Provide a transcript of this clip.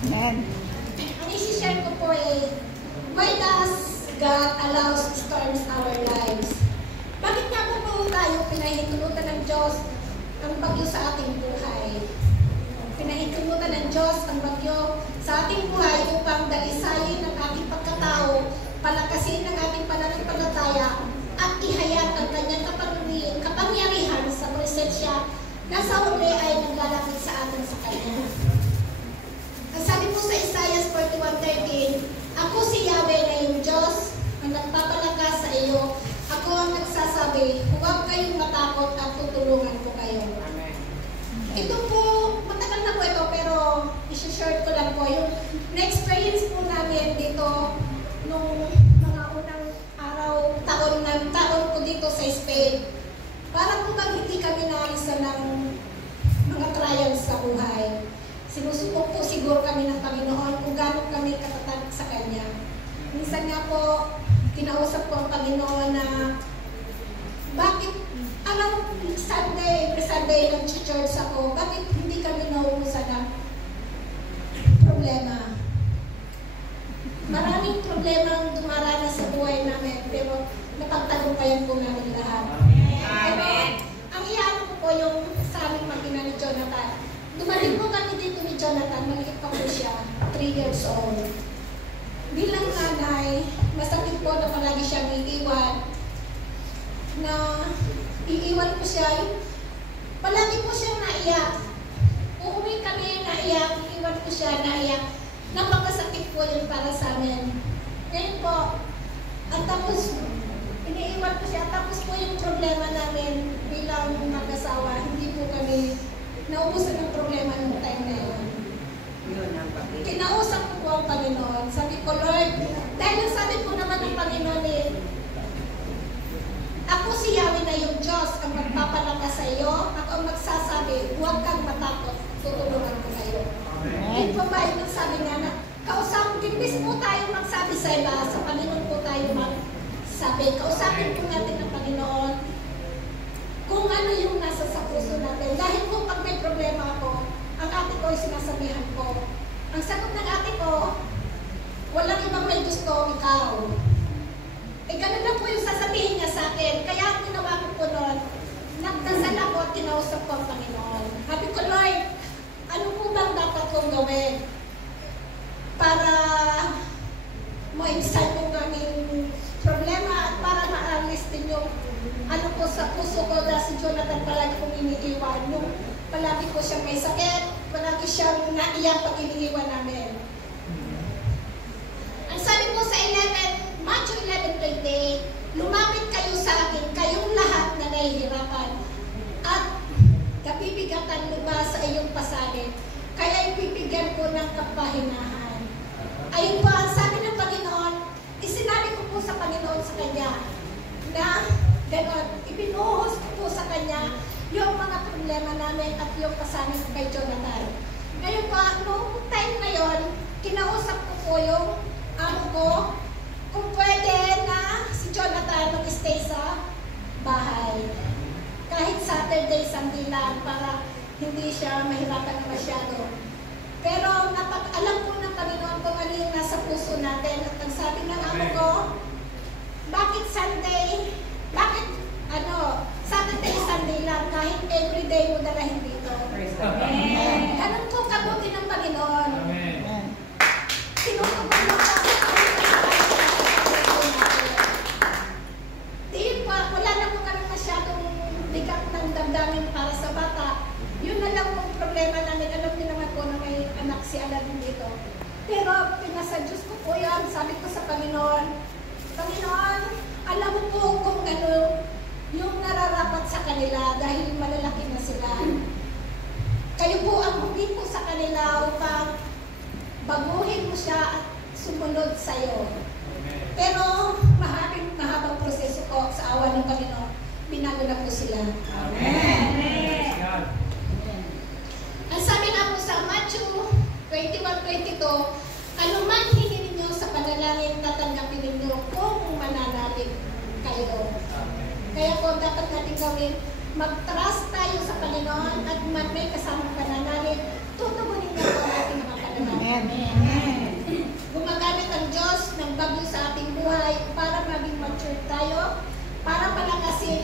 Amen. Ang isi-share ko po ay, why does God allows storms in our lives? Bakit nga po tayo pinahintulutan ng Diyos ang bagyo sa ating buhay? Pinahintulutan ng Diyos ang bagyo sa ating buhay upang dalisayin ang ating pagkatao, palakasin ang ating pananampalataya, at ihayag ang kanyang kapangyarihan sa presensya na sa huli ay naglalapit sa atin sa Kanya. Ang sabi po sa Isaiah 41:13, ako si Yahweh na yung Diyos ang nagpapalakas sa iyo. Ako ang nagsasabi, huwag kayong matakot at tutulungan ko kayo. Amen. Ito po, matagal na po ito, pero isi-share ko lang po. Yung na-experience po namin dito nung mga unang araw, taon po dito sa Spain. Parang kung hindi kami naalisan ng mga trials sa buhay. Sinusubok po siguro kami ng Panginoon kung gano'n kami katatag sa Kanya. Minsan nga po, kinausap ko ang Panginoon na bakit, every Sunday nag-church ako, bakit hindi kami nauusan ng problema? Maraming problema ang dumaranas sa buhay namin, pero napagtagumpayan po namin lahat. Amen. Ang iyan ko po yung sa aming mag-ina ni Jonathan. Dumating po kami dito ni Jonathan, maliit pa po siya, 3 years old. Bilang nanay, masakit po na palagi siyang iiwan. Iiwan ko siya, palagi po siyang naiyak. Uuwi kami, naiyak, iiwan ko siya, naiyak. Napakasakit po yun para sa amin. Ngayon po, at tapos, iniiwan ko siya, tapos po yung problema namin bilang mag-asawa, hindi po kami naubusan ng problema ng time na yun. Kinausap ko po ang Panginoon. Sabi ko, Lord, dahil sabi po naman ng Panginoon ako si Yahweh na yung Diyos ang magpapalakas sa iyo. Ako ang magsasabi, huwag kang matakot, tutulungan ko kayo. Yun po ba yung nagsabi nga na, imbis po tayo magsabi sa iba, sa Panginoon po tayo magsabi. Kausapin po natin ng Panginoon kung ano yung nasa sa puso natin. Dahil po pag may problema ako, ang ate ko ay sinasabihan ko. Ang sagot ng ate ko, walang ibang may gusto, ikaw. Ganun na po yung sasabihin niya sa akin. Kaya ang ginawa ko po noon, nagdasal ako at kinausap ko ang Panginoon. Sabi ko, Lord, ano po bang dapat kong gawin para ma-excite yung aming problema at para ma-alis din yung ano po sa puso ko dahil si Jonathan palagi kong iniiwan. Yung palagi ko siyang may sakit, palagi siyang naiyak pag iniiwan namin. Ang sabi ko sa Matthew 11:20, lumapit kayo sa akin, kayong lahat na nahihirapan at kapibigatan lupa sa iyong pasanin, kaya ibibigyan ko ng kapahinahan. Ayun po, ang sabi ng Panginoon, isinabi ko po sa Panginoon sa Kanya na gano'n, ibinuhos ko po sa Kanya yung mga problema namin at yung pasanin ko kay Jonathan. Ngayon po, noong time na yon, kinausap ko po yung amo ko kung pwede na si Jonathan mag-stay sa bahay. Kahit Saturday, Sunday lang para hindi siya mahirapan na masyado. Pero alam po ng Panginoon kung ano yung nasa puso natin. At ang sabi ng amo ko, bakit Sunday? Bakit Saturday, Sunday lang kahit everyday mo dalahin dito? Amen. Ganun po kabuti ng Panginoon. Amen. Tinutupad mo po. Wala na po kami masyadong bigat ng damdamin para sa bata. Yun na lang po problema namin. Alam niyo naman po na may anak si Alan dito. Pero pinasa Diyos ko po yan. Sabi ko sa Panginoon, Panginoon, alam mo po kung ano yung nararapat sa kanila dahil malalaki na sila. Kayo po ang bumili po sa kanila upang baguhin mo siya at sumunod sa iyo. Pero mahabang proseso ko sa awa ng Panginoon, binago na po sila. Amen. Ang sabi nga po sa Matthew 21:22, ano man hingin ninyo sa panalangin, tatanggapin ninyo kung mananalig kayo. Kaya po dapat natin gawin, mag-trust tayo sa Panginoon at may kasamang pananalig, tutugunin niya po ang ating mga pananalig. Gumagamit ang Diyos ng bagyo sa ating buhay para maging mature tayo, para palakasin